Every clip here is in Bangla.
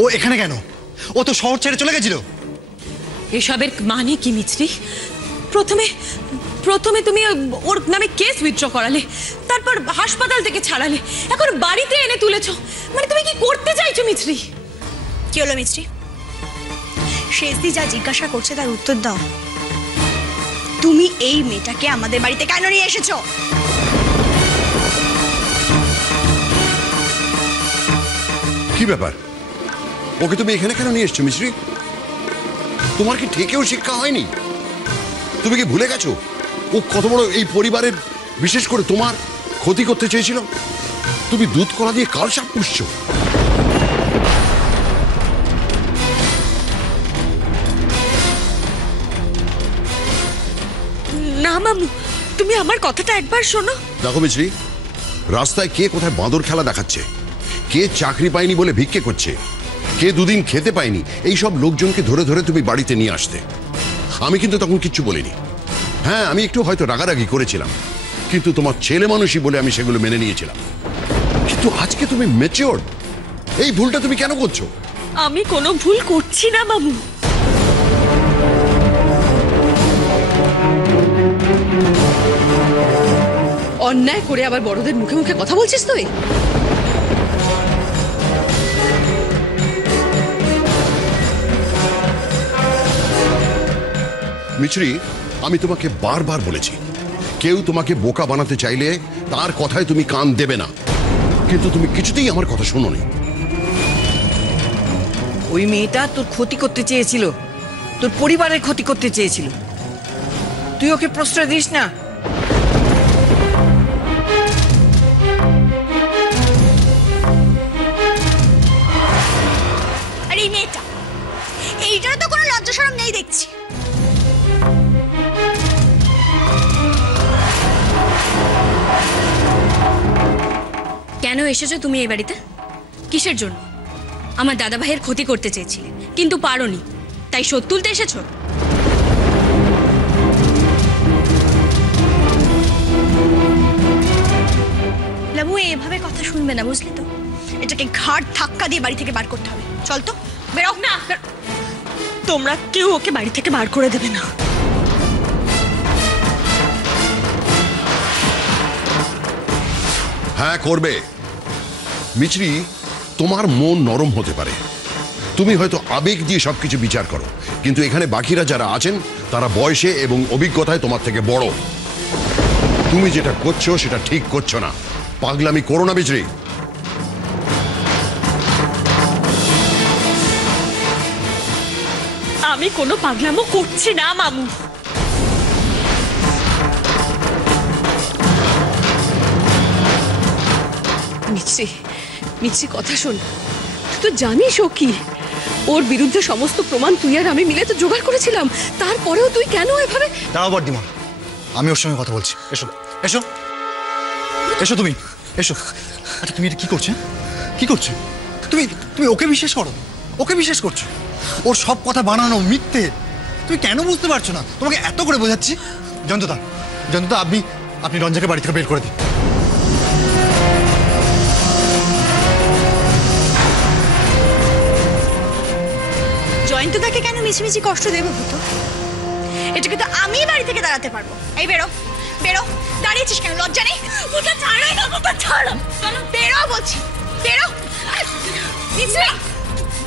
ও এখানে কেন? ও তো শহর ছেড়ে চলে গেছিল। এসবের মানে কি মিছরি? প্রথমে প্রথমে তুমি ওর নামে কেস উইথড্র করালে, তারপর হাসপাতাল থেকে ছাড়ালে, এখন বাড়িতে এনে তুলেছো। মানে তুমি কি করতে চাইছো মিছরি? কি হলো মিছরি? শেষদি যা জিজ্ঞাসা করছে তার উত্তর দাও। তুমি এই মেয়েটাকে আমাদের বাড়িতে কেন নিয়ে এসেছো? কি ব্যাপার? ওকে তুমি এখানে কেন নিয়ে এসছো মিছরি? তোমার কি ঠিকও শিক্ষা হয়নি? তুমি কি ভুলে গেছো ও কত বড় এই পরিবারের, বিশেষ করে তোমার ক্ষতি করতে চেয়েছিল? তুমি দুধ কলা দিয়ে কাল সাপ পুষছো। না মামু, তুমি আমার কথাটা একবার শোনো। দেখো মিছরি, রাস্তায় কে কোথায় বাঁদর খেলা দেখাচ্ছে, কে চাকরি পায়নি বলে ভিক্ষে করছে, কে দুদিন খেতে পায়নি, এই সব লোকজনকে ধরে ধরে তুমি বাড়িতে নিয়ে আসতে। আমি কিন্তু তখন কিচ্ছু বলিনি। হ্যাঁ, আমি একটু হয়তো রাগারাগি করেছিলাম, কিন্তু তোমার ছেলে মানুষই বলে আমি সেগুলো মেনে নিয়েছিলাম। কিন্তু আজকে তুমি ম্যাচিওর, এই ভুলটা তুমি কেন করছো? আমি কোনো ভুল করছি না মামু। অন্যায় করে আবার বড়দের মুখে মুখে কথা বলছিস তুই? মিছরি, আমি তোমাকে বারবার বলেছি, কেউ তোমাকে বোকা বানাতে চাইলে তার কথায় তুমি কান দেবে না, কিন্তু তুমি কিছুতেই আমার কথা শোনোনি। ওই মেয়েটা তোর ক্ষতি করতে চেয়েছিল, তোর পরিবারের ক্ষতি করতে চেয়েছিল, তুই ওকে প্রশ্রয় দিস না। আর এই মেয়েটা, এইটার তো কোনো লজ্জা শরম নেই দেখছি। কেন এসেছো তুমি এই বাড়িতে? কিসের জন্য? আমার দাদা ভাইয়ের ক্ষতি করতে চেয়েছিলে কিন্তু পারোনি, তাই শোধ তুলতে এসেছো? লাবু এভাবে কথা শুনবে না, বুঝলি তো? এটাকে ঘাড় ধাক্কা দিয়ে বাড়ি থেকে বার করতে হবে। চল তো, বেরো। না, তোমরা কেউ ওকে বাড়ি থেকে বার করে দেবে না। হ্যাঁ করবে। মিছরি, তোমার মন নরম হতে পারে, তুমি হয়তো আবেগ দিয়ে সবকিছু বিচার করো, কিন্তু এখানে বাকিরা যারা আছেন তারা বয়সে এবং অভিজ্ঞতায় তোমার থেকে বড়। তুমি যেটা করছো সেটা ঠিক করছো না। পাগলামি করো না মিছরি। আমি কোনো পাগলামো করছি না মামু। মিছরি, মিছরি কথা শোন। তুই তো জানিস ও কি, ওর বিরুদ্ধে সমস্ত প্রমাণ তুই আর আমি মিলে তো জোগাড় করেছিলাম, তারপরেও তুই কেন এভাবে? দাঁড়াও বর্দিমা, আমি ওর সঙ্গে কথা বলছি। এসো এসো এসো, তুমি এসো। আচ্ছা তুমি এটা কি করছো? কি করছো তুমি? তুমি ওকে বিশ্বাস করো? ওকে বিশ্বাস করছো? ওর সব কথা বানানো মিথ্যে। তুমি কেন বুঝতে পারছো না? তোমাকে এত করে বোঝাচ্ছি। জয়ন্তদা, জয়ন্তদা, আপনি রঞ্জাকে বাড়ি থেকে বের করে দিন। জয়ন্তদাকে কেন মিছিমিছি কষ্ট দেবো ভূত? এটাকে তো আমি বাড়ি থেকে দাঁড়াতে পারবো। এই বেরো, বেরো। দাঁড়িয়েছিস কেন? লজ্জা নেই? ওটা ছাড়াই না, ওটা ছাড়ো। চলো বেরো বলছি, বেরো। মিছরি,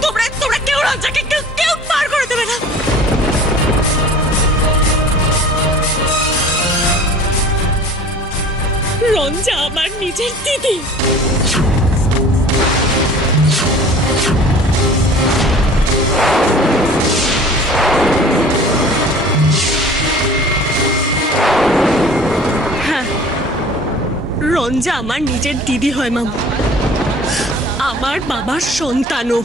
তোমরা কেউ রঞ্জাকে কেউ পার করে দেবে না। রঞ্জা আমার নিজের দিদি। হ্যাঁ, রঞ্জা আমার নিজের দিদি হয় মামা, আমার বাবার সন্তানও।